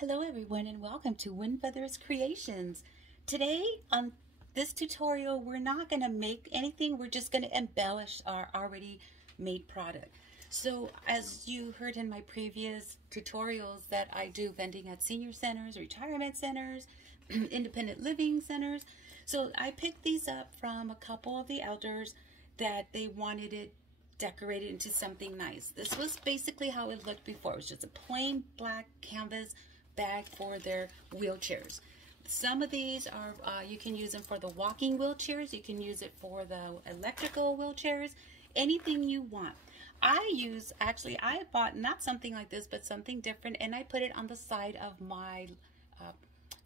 Hello everyone and welcome to Windfeathers Creations. Today on this tutorial we're not going to make anything, we're just going to embellish our already made product. So as you heard in my previous tutorials that I do vending at senior centers, retirement centers, independent living centers. So I picked these up from a couple of the elders that they wanted it decorated into something nice. This was basically how it looked before. It was just a plain black canvas bag for their wheelchairs. Some of these are you can use them for the walking wheelchairs, you can use it for the electrical wheelchairs, anything you want. I bought not something like this but something different, and I put it on the side of my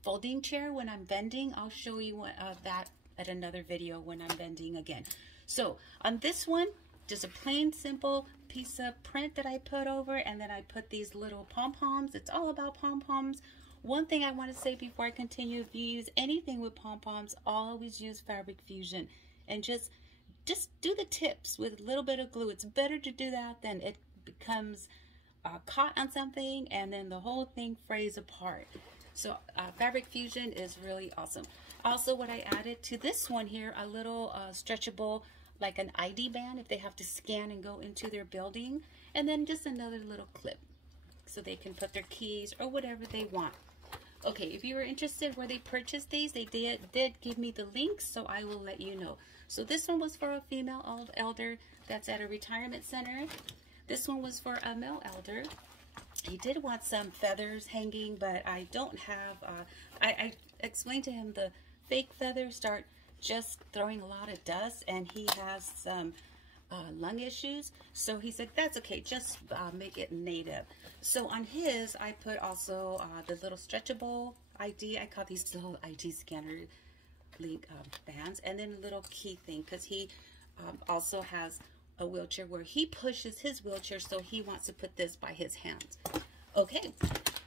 folding chair when I'm vending. I'll show you that at another video when I'm vending again. So on this one, just a plain simple piece of print that I put over, and then I put these little pom-poms. It's all about pom-poms. One thing I want to say before I continue, if you use anything with pom-poms, always use fabric fusion and just do the tips with a little bit of glue. It's better to do that than it becomes caught on something and then the whole thing frays apart. So fabric fusion is really awesome. Also, what I added to this one here, a little stretchable, like an ID band if they have to scan and go into their building, and then just another little clip so they can put their keys or whatever they want. Okay, if you were interested where they purchased these, they did give me the links, so I will let you know. So this one was for a female elder that's at a retirement center. This one was for a male elder. He did want some feathers hanging, but I don't have, I explained to him the fake feathers start just throwing a lot of dust, and he has some lung issues, so he said that's okay, just make it native. So on his I put also the little stretchable ID, I call these little ID scanner link bands, and then a little key thing, because he also has a wheelchair where he pushes his wheelchair, so he wants to put this by his hands. Okay,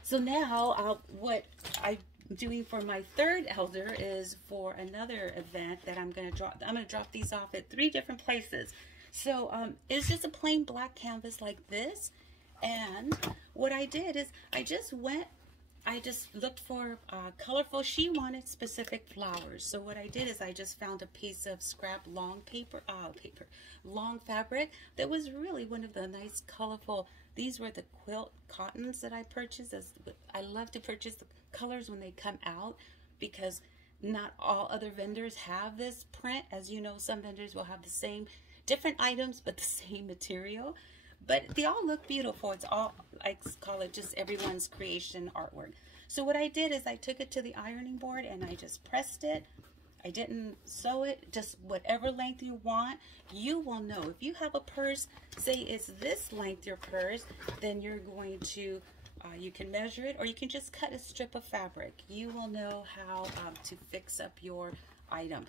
so now what I'm doing for my third elder is for another event that I'm going to drop these off at 3 different places. So it's just a plain black canvas like this, and what I did is I just looked for colorful. She wanted specific flowers, so what I did is I just found a piece of scrap long long fabric that was really one of the nice colorful. These were the quilt cottons that I purchased. I love to purchase the colors when they come out, because not all other vendors have this print. As you know, some vendors will have the same different items but the same material, but they all look beautiful. It's all, I call it just everyone's creation artwork. So what I did is I took it to the ironing board and I just pressed it. I didn't sew it, just whatever length you want. You will know if you have a purse, say it's this length your purse, then you're going to you can measure it, or you can just cut a strip of fabric. You will know how to fix up your item.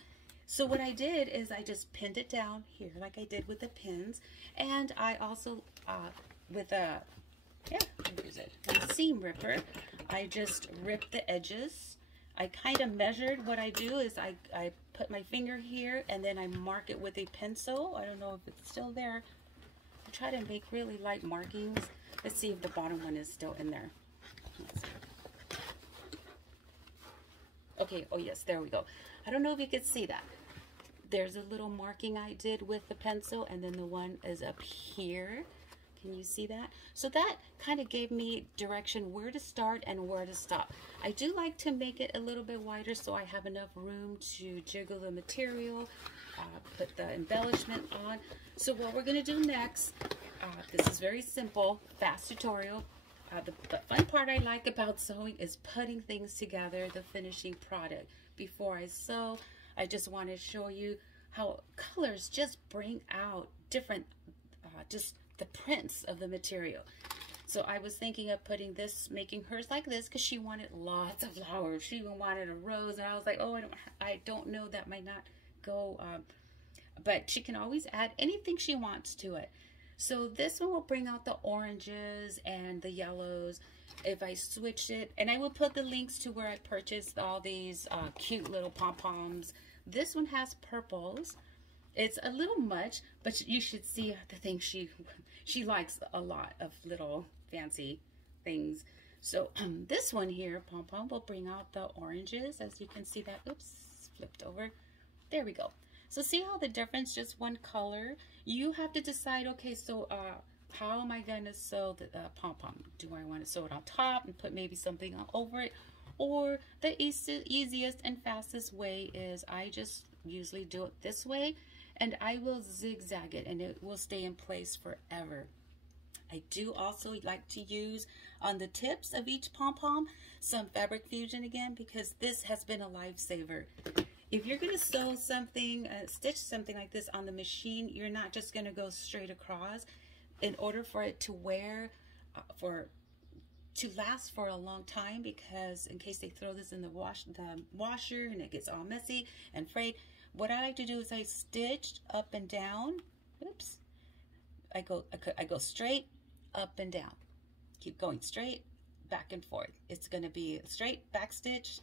So what I did is I just pinned it down here like I did with the pins, and I also with a seam ripper, I just ripped the edges. I kind of measured. What I do is I put my finger here and then I mark it with a pencil. I don't know if it's still there. I try to make really light markings. Let's see if the bottom one is still in there. Okay, oh yes, there we go. I don't know if you could see that. There's a little marking I did with the pencil, and then the one is up here. Can you see that? So that kind of gave me direction where to start and where to stop. I do like to make it a little bit wider so I have enough room to jiggle the material, put the embellishment on. So what we're going to do next, this is very simple, fast tutorial. The fun part I like about sewing is putting things together, the finishing product. Before I sew, I just want to show you how colors just bring out different, just the prints of the material. So I was thinking of putting this, making hers like this, because she wanted lots of flowers. She even wanted a rose, and I was like, oh, I don't know, that might not go, but she can always add anything she wants to it. So this one will bring out the oranges and the yellows. If I switch it, and I will put the links to where I purchased all these cute little pom-poms. This one has purples. It's a little much, but you should see the things she likes a lot of little fancy things. So this one here, pom-pom, will bring out the oranges, as you can see that. Oops, flipped over. There we go. So see how the difference, just one color? You have to decide, okay, so how am I going to sew the pom-pom? Do I want to sew it on top and put maybe something over it? Or the easiest and fastest way is I just usually do it this way, and I will zigzag it and it will stay in place forever. I do also like to use on the tips of each pom-pom some fabric fusion again, because this has been a lifesaver. If you're going to sew something, stitch something like this on the machine, you're not just going to go straight across. In order for it to wear, to last for a long time, because in case they throw this in the washer and it gets all messy and frayed, what I like to do is I stitch up and down. Oops. I go straight, up and down. Keep going straight, back and forth. It's going to be straight back stitch,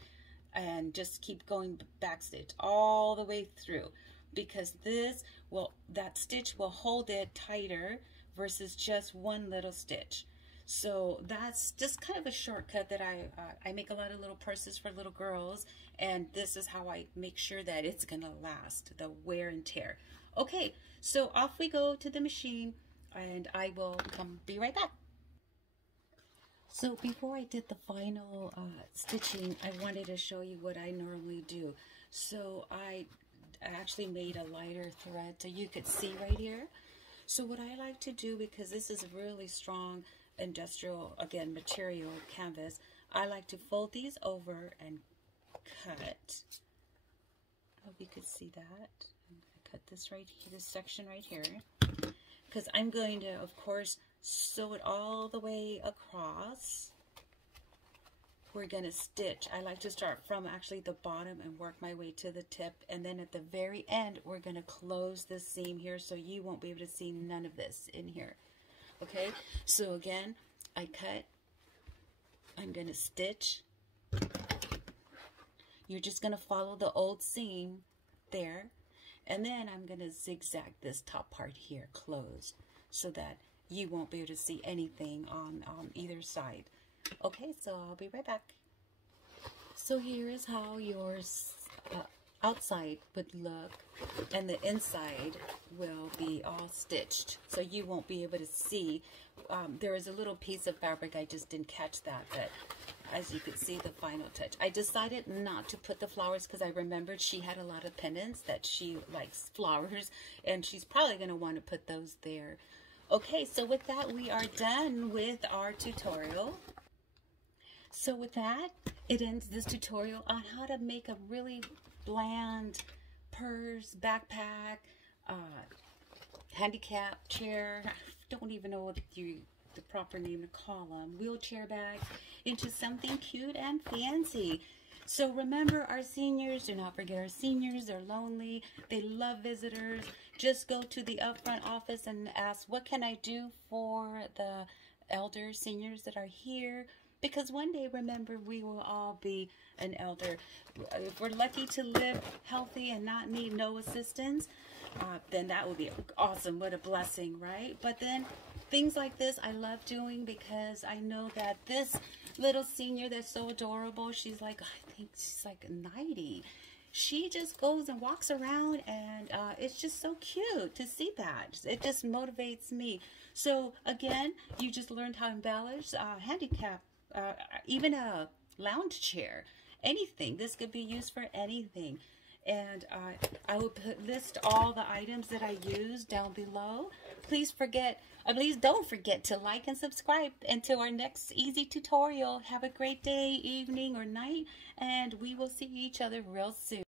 and just keep going back stitch all the way through, because that stitch will hold it tighter versus just one little stitch. So that's just kind of a shortcut that I make a lot of little purses for little girls, and this is how I make sure that it's gonna last, the wear and tear. Okay, so off we go to the machine, and I will be right back. So before I did the final stitching, I wanted to show you what I normally do. So I actually made a lighter thread so you could see right here. So what I like to do, because this is really strong industrial, again, material canvas, I like to fold these over and cut. I hope you could see that. I cut this right here, this section right here, because I'm going to, of course, sew it all the way across. We're going to stitch. I like to start from actually the bottom and work my way to the tip, and then at the very end we're going to close this seam here, so you won't be able to see none of this in here. Okay, so again, I cut, I'm going to stitch. You're just going to follow the old seam there, and then I'm going to zigzag this top part here closed, so that you won't be able to see anything on either side. Okay, so I'll be right back. So here is how your outside would look, and the inside will be all stitched, so you won't be able to see. There is a little piece of fabric, I just didn't catch that, but as you can see, the final touch. I decided not to put the flowers because I remembered she had a lot of pendants that she likes flowers, and she's probably going to want to put those there. Okay, so with that, we are done with our tutorial. So with that, it ends this tutorial on how to make a really bland purse, backpack, handicap chair. I don't even know what the proper name to call them. Wheelchair bag into something cute and fancy. So remember, our seniors, do not forget our seniors. They're lonely. They love visitors. Just go to the upfront office and ask, what can I do for the elder seniors that are here? Because one day, remember, we will all be an elder. If we're lucky to live healthy and not need no assistance, then that would be awesome. What a blessing, right? But then things like this I love doing, because I know that this little senior that's so adorable, she's like, I think she's like 90. She just goes and walks around, and it's just so cute to see that. It just motivates me. So again, you just learned how to embellish handicap, even a lounge chair, anything. This could be used for anything. And I will list all the items that I use down below. Please don't forget to like and subscribe. Until our next easy tutorial, have a great day, evening, or night, and we will see each other real soon.